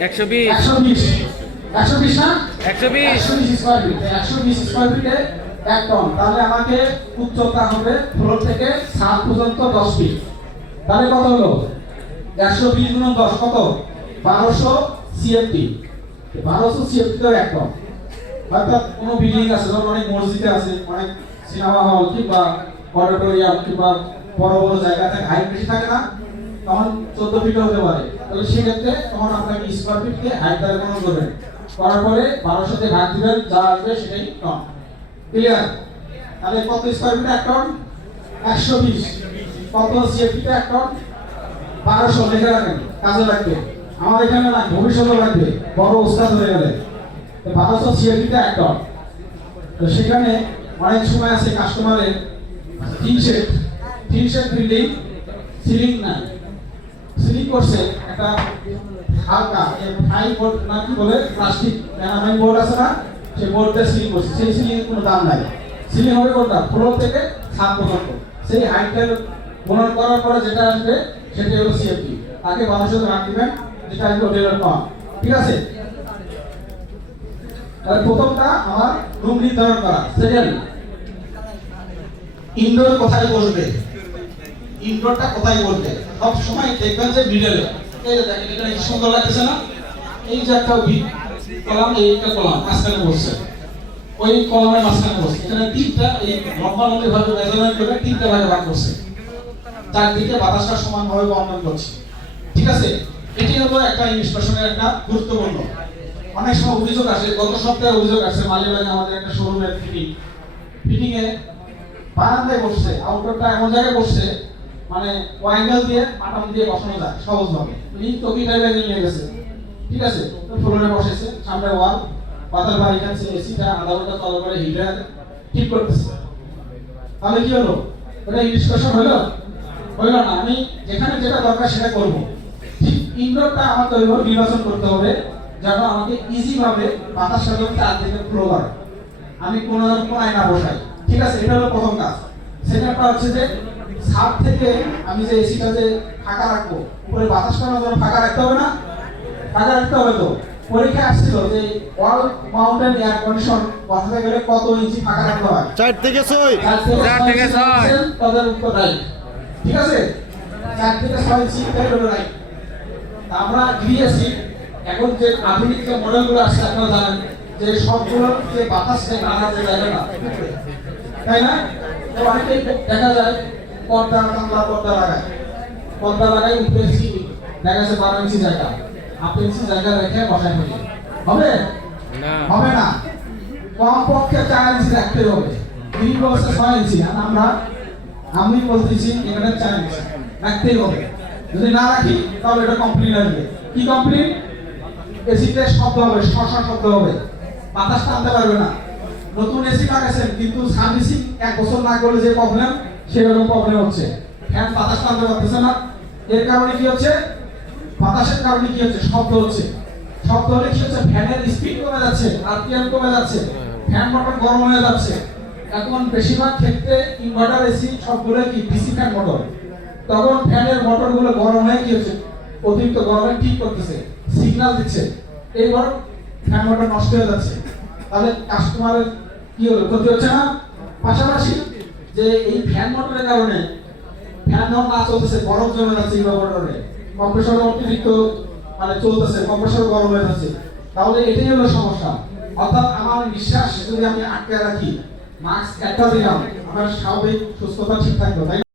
120 120 120 না 120 square feet 120 square ফিটে 1 ton. তাহলে আমাকে উচ্চতা হবে ফ্লোর থেকে ছাদ পর্যন্ত 10 ফিট। তাহলে কত হলো 120 গুণন 10 কত 1200 সিএফটি। 1200 সিএফটি তো 1 টন। অর্থাৎ কোনো বিল্ডিং আছে, ধরুন অনেক মসজিদে আছে, অনেক সিনেমা হল কিংবা অডিটোরিয়াম কিংবা বড় বড় জায়গা থেকে হাইট বেশি থাকে না, তখন 14 ফিট হতে পারে। তাহলে সেক্ষেত্রে তখন আপনাকে স্কয়ার ফিটকে হাইট দ্বারা গণনা করবেন, করার পরে 1200 দিয়ে ভাগ দিবেন, যা আসবে সেটাই টন। ক্লিয়ার? তাহলে কত স্কয়ার ফিট 1 টন 120। কত সিএফটি 1 টন 1200। লিখে রাখেন, কাজে লাগবে। আমার এখানে না, ভবিষ্যতে লাগবে, বড় উস্তাদ হয়ে গেলে। 1200 সিএফটি 1 টন। তো সেখানে অনেক সময় আছে কাস্টমারের টিন শেড বিল্ডিং সিলিং নাই, সিলিং করছে একটা হালকা হাই বোর্ড না কি বলে প্লাস্টিক মেনামাইন বোর্ড আছে না, সেই বোর্ড দিয়ে সিলিং করছে। সেই সিলিং এর কোনো দাম নাই। সিলিং হবে কোনটা ফ্লোর থেকে ছাদ পর্যন্ত, সেই হাইটের গুণন করার পরে যেটা আসবে সেটাই হলো সিএফটি। তাকে 1200 ভাগ দিবেন, যেটা আসবে ওটার কম। ঠিক আছে? তাহলে প্রথমটা আমার রুম নির্ধারণ করা। সেকেন্ড, ইনডোর কোথায় বসবে, ইনডোরটা কোথায় বসবে। সব সময় দেখবেন যে মিডলে, এই যে দেখেন এখানে কি সুন্দর লাগছে না, এই যে একটা কলাম, এইটা কলাম মাঝখানে বসছে, ওই কলামের মাঝখানে বসছে। এখানে তিনটা এই লম্বা লম্বি ভাবে মেজারমেন্ট করে তিনটা ভাগে ভাগ করছে, চারদিকে বাতাসটা সমানভাবে বন্টন করছে। ঠিক আছে? এটি হলো একটা ইনস্টলেশনের একটা গুরুত্বপূর্ণ। অনেক সময় অভিযোগ আসে, গত সপ্তাহে অভিযোগ আসে মালিবাগে আমাদের একটা শোরুমের ফিটিং এ বারান্দায় বসছে, আউটডোরটা এমন জায়গায় বসছে মানে অ্যাঙ্গেল দিয়ে পাটাম দিয়ে বসানো যায় সহজ ভাবে, এই চকি টাইপের নিয়ে গেছে। ঠিক আছে? তো ফ্লোরে বসেছে, সামনে ওয়াল, পাতার বাড়ি কাছে এসিটা আধা ঘন্টা চালু করে হিটার ঠিক করতেছে। তাহলে কি হলো, ওটা ইনস্টলেশন হলো না? আমি যেখানে যেটা দরকার সেটা করব। ঠিক ইনডোরটা আমাকে ওইভাবে নির্বাচন করতে হবে যেন আমাকে ইজি ভাবে বাতাস সাথে চারদিকে ফ্লো করে, আমি কোনো কোনায় না বসাই। ঠিক আছে? এটা হলো প্রথম কাজ। সেকেন্ডটা হচ্ছে যে ছাদ থেকে আমি যে এসিটা যে ফাঁকা রাখবো, উপরে বাতাসটা যেন ফাঁকা রাখতে হবে না, ফাঁকা রাখতে হবে। তো পরীক্ষা আসছিল যে ওয়াল মাউন্টেন এয়ার কন্ডিশন বসাতে গেলে কত ইঞ্চি ফাঁকা রাখতে হয়? 4 থেকে 6। 4 থেকে 6। তাদের উত্তর রাইট। ঠিক আছে? 4 থেকে 6 ইঞ্চি এটাই হলো রাইট। আমরা গ্রি এসি এখন যে আধুনিক যে মডেলগুলো আসছে আপনারা জানেন যে সবগুলোর যে বাতাস যে নাড়া যে জায়গাটা, তাই না? তো অনেকেই দেখা যায় পর্দা লাগায় উপরে এসি দেখা যাচ্ছে 12 ইঞ্চি জায়গা, 8 ইঞ্চি জায়গা রেখে বসায় ফেলি, হবে না। কমপক্ষে 4 ইঞ্চি রাখতে হবে। গ্রি বলছে 6 ইঞ্চি, আর আমি বলতেছি এখানে 4 ইঞ্চি রাখতেই হবে। যদি না রাখি তাহলে এটা কমপ্লেইন আসবে। কি কমপ্লেইন? এসিতে শব্দ হবে, শব্দ হবে, বাতাস টানতে পারবে না। নতুন এসি লাগাইছেন কিন্তু সার্ভিসিং 1 বছর না করলে যে প্রবলেম, সেরকম প্রবলেম হচ্ছে। ফ্যান বাতাস টানতে পারতেছে না। এর কারণে কি হচ্ছে? বাতাসের কারণে কি হচ্ছে? শব্দ হচ্ছে। শব্দ হলে কি হচ্ছে? ফ্যানের স্পিড কমে যাচ্ছে, আরপিএম কমে যাচ্ছে, ফ্যান মোটর গরম হয়ে যাচ্ছে। এখন বেশিরভাগ ক্ষেত্রে ইনভার্টার এসি সবগুলো কি ডিসি ফ্যান মোটর, তখন ফ্যানের মোটরগুলো গরম হয়ে কি হচ্ছে? অতিরিক্ত গরমে ঠিক করতেছে, সিগন্যাল দিচ্ছে, এইবার ফ্যান মোটর নষ্ট হয়ে যাচ্ছে। তাহলে কাস্টমারের কি হলো? ক্ষতি হচ্ছে না? পাশাপাশি যে এই ফ্যান মোটরের কারণে ফ্যান যখন না চলতেছে গরম জমে যাচ্ছে, ইভাপোরেটরে কম্প্রেসর অতিরিক্ত মানে চলতেছে, কম্প্রেসর গরম হয়ে যাচ্ছে। তাহলে এটাই হলো সমস্যা। অর্থাৎ আমার নিঃশ্বাস যদি আমি আটকে রাখি, মাস্ক একটা দিলাম, আমার স্বাভাবিক সুস্থতা ঠিক থাকবে, তাই না?